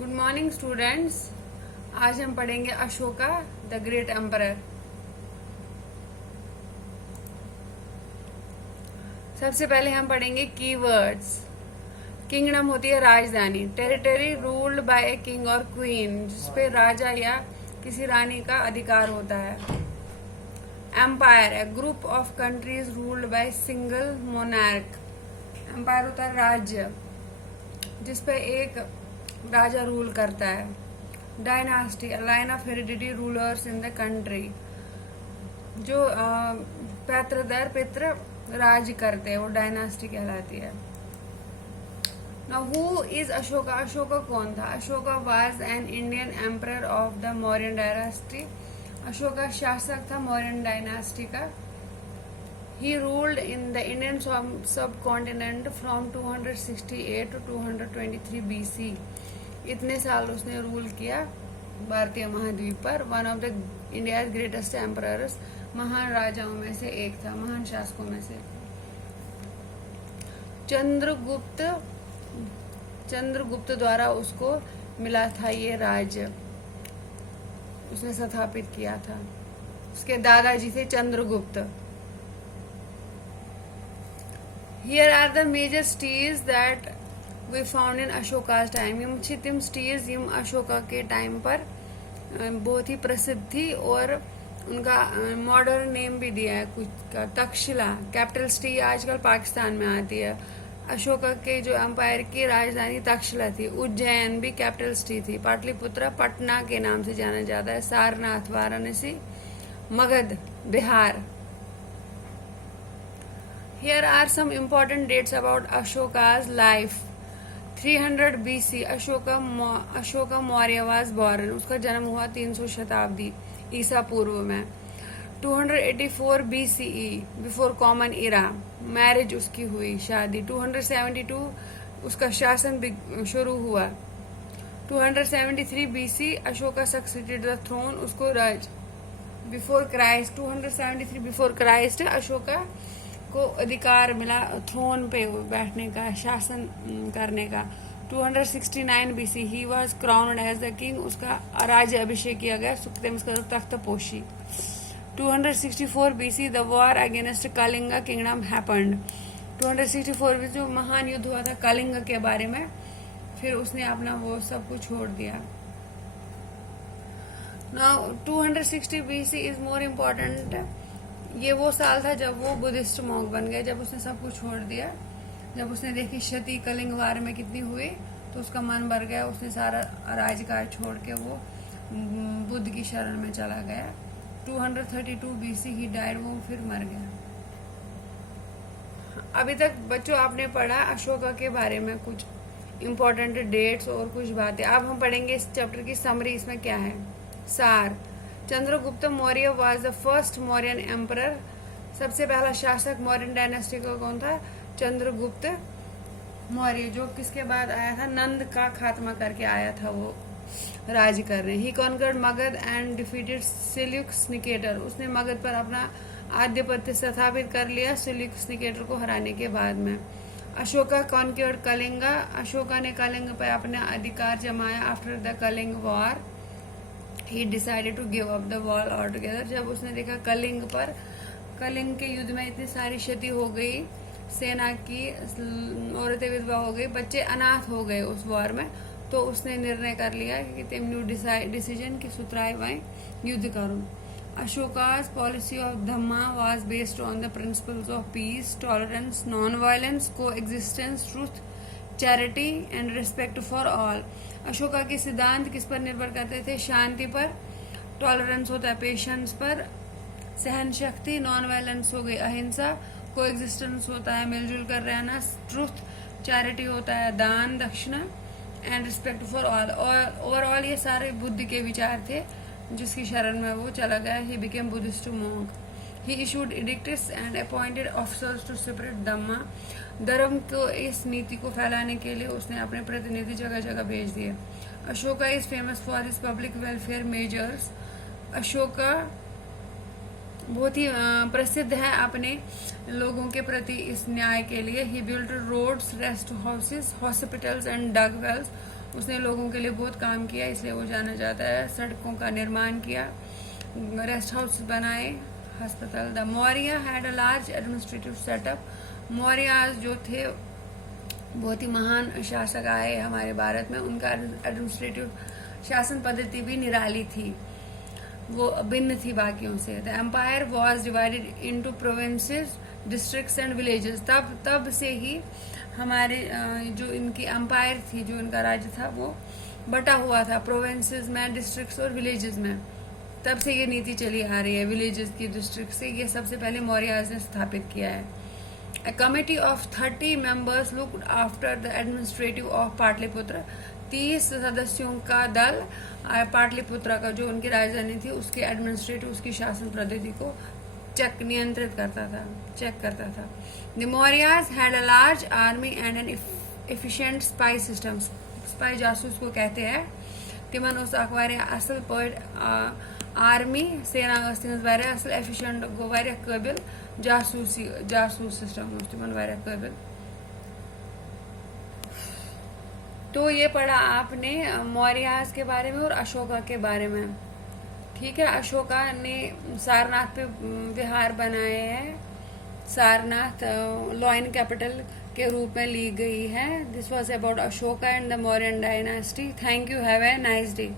Good morning students. आज हम पढ़ेंगे अशोका द ग्रेट एम्परर। सबसे पहले हम पढ़ेंगे कीवर्ड्स। किंगडम होती है राजधानी। Territory ruled by a king और क्वीन, जिसपे राजा या किसी रानी का अधिकार होता है। एम्पायर है group of countries ruled by single monarch. Empire होता है राज्य जिसपे एक राजा रूल करता है। Dynasty line of heredity rulers in the country, जो पैतृ दर पितृ राज करते हैं वो डायनास्टी कहलाती है। Now who is Ashoka? Ashoka कौन था? Ashoka was an Indian emperor of the Mauryan dynasty. Ashoka शासक था मौर्यन डायनास्टी का। He ruled in the Indian subcontinent from 268 to 223 BC. इतने साल उसने रूल किया भारतीय महाद्वीप पर। One of the India greatest emperors, महान राजाओं में से एक था, महान शासकों में से। चंद्रगुप्त द्वारा उसको मिला था ये राज्य, उसने स्थापित किया था। उसके दादाजी थे Chandragupta. Here are the major cities that we found in Ashoka's time. Yama छितिम cities यम अशोका के टाइम पर बहुत ही प्रसिद्ध थी और उनका मॉडर्न नेम भी दिया है कुछ का। तक्षशिला कैपिटल सिटी आजकल पाकिस्तान में आती है। अशोका के जो एम्पायर की राजधानी तक्षशिला थी। उज्जैन भी कैपिटल सिटी थी। पाटलिपुत्र पटना के नाम से जाना जाता है। Sarnath Varanasi. Magadh Bihar. Here are some important dates about Ashoka's life. 300 BC Ashoka Maurya was born. उसका जन्म हुआ 300 शताब्दी ईसा पूर्व में। 284 BCE बिफोर कॉमन इरा मैरिज उसकी हुई, शादी। 272 उसका शासन शुरू हुआ। 273 BC Ashoka succeeded the throne, उसको राज। Before Christ 273 before Christ Ashoka को अधिकार मिला थ्रोन पे बैठने का, शासन करने का। 269 BC he was crowned as the king, उसका राज्य अभिषेक किया गया, उसका तख्तपोशी। 264 BC the war against Kalinga kingdom happened. 264 BC जो महान युद्ध हुआ था कलिंग के बारे में, फिर उसने अपना वो सब कुछ छोड़ दिया। Now 260 BC is more important. ये वो साल था जब वो बुद्धिस्ट मॉन्क बन गए, जब उसने सब कुछ छोड़ दिया। जब उसने देखी क्षति कलिंग वार में कितनी हुई तो उसका मन भर गया, उसने सारा राजकाज छोड़ के वो बुद्ध की शरण में चला गया। 232 BC ही डाइड, वो फिर मर गया। अभी तक बच्चों आपने पढ़ा अशोका के बारे में कुछ इम्पोर्टेंट डेट्स और कुछ बातें। अब हम पढ़ेंगे इस चैप्टर की समरी। इसमें क्या है? सार। Chandragupta Maurya was the first Mauryan emperor. सबसे पहला शासक मौर्यन डायनेस्टी का कौन था? चंद्रगुप्त मौर्य, जो किसके बाद आया था? नंद का खात्मा करके आया था वो राज करने। He conquered Magadha and defeated Seleucus Nicator. उसने मगध पर अपना आधिपत्य स्थापित कर लिया सेल्यूकस निकेटर को हराने के बाद में। अशोका कॉन्कर्ड कलिंगा। अशोका ने कलिंग पर अपना अधिकार जमाया। After the Kalinga war he decided to give up the war altogether. जब उसने देखा कलिंग के युद्ध में इतनी सारी क्षति हो गई, सेना की, औरतें विधवा हो गई, बच्चे अनाथ हो गए उस वॉर में, तो उसने निर्णय कर लिया कि तेमनी डिसीजन की सुतराई वहीं युद्ध करूं। अशोका's policy of Dhamma was based on the principles of peace, tolerance, non-violence, coexistence, truth, charity and respect for all. Ashoka के सिद्धांत किस पर निर्भर करते थे? शांति पर। टॉलरेंस होता है पेशेंस पर। सहन शक्ति। नॉन वायलेंस हो गई अहिंसा। को एग्जिस्टेंस होता है मिलजुल कर रहना। ट्रुथ। चैरिटी होता है दान दक्षिणा। And respect for all. Overall ये सारे बुद्ध के विचार थे जिसकी शरण में वो चला गया। He became Buddhist monk. He issued edicts and appointed officers to spread Dhamma. धर्म को इस नीति को फैलाने के लिए उसने अपने प्रतिनिधि जगह जगह भेज दिए। Ashoka is famous for his public welfare measures. Ashoka बहुत ही प्रसिद्ध है अपने लोगों के प्रति इस न्याय के लिए। He built roads, rest houses, hospitals and dug wells. उसने लोगों के लिए बहुत काम किया, इसलिए वो जाना जाता है। सड़कों का निर्माण किया, रेस्ट हाउस बनाए, अस्पताल। The Maurya had a large administrative setup. Mauryas जो थे बहुत ही महान शासक आए हमारे भारत में, उनका एडमिनिस्ट्रेटिव शासन पद्धति भी निराली थी, वो भिन्न थी बाकियों से। The empire was divided into provinces, districts and villages. तब से ही हमारे जो इनकी एम्पायर थी, जो इनका राज्य था, वो बटा हुआ था प्रोविंसेस में, डिस्ट्रिक्ट्स और विलेजेस में। तब से ये नीति चली आ रही है विलेजेस की, डिस्ट्रिक्ट से। ये सबसे पहले मौर्याज ने स्थापित किया है। A committee of 30 members looked after the administrative of Pataliputra. 30 सदस्यों का दल पाटलिपुत्र का, जो उनकी राजधानी थी, उसके एडमिनिस्ट्रेटिव, उसकी शासन पद्धति को नियंत्रित करता था, चेक करता था। The Mauryas had a large army and an efficient spy system। Spy जासूस को कहते हैं। तिमन उस अखबार असल पॉइंट आर्मी सेना असल एफिशिएंट गो काबिल जासूस सिस्टम तिमन काबिल। तो ये पढ़ा आपने मौर्यास के बारे में और अशोका के बारे में। ठीक है, अशोका ने सारनाथ पे विहार बनाए हैं। सारनाथ लॉइन कैपिटल के रूप में ली गई है। This was about Ashoka and the Mauryan dynasty. Thank you, have a nice day.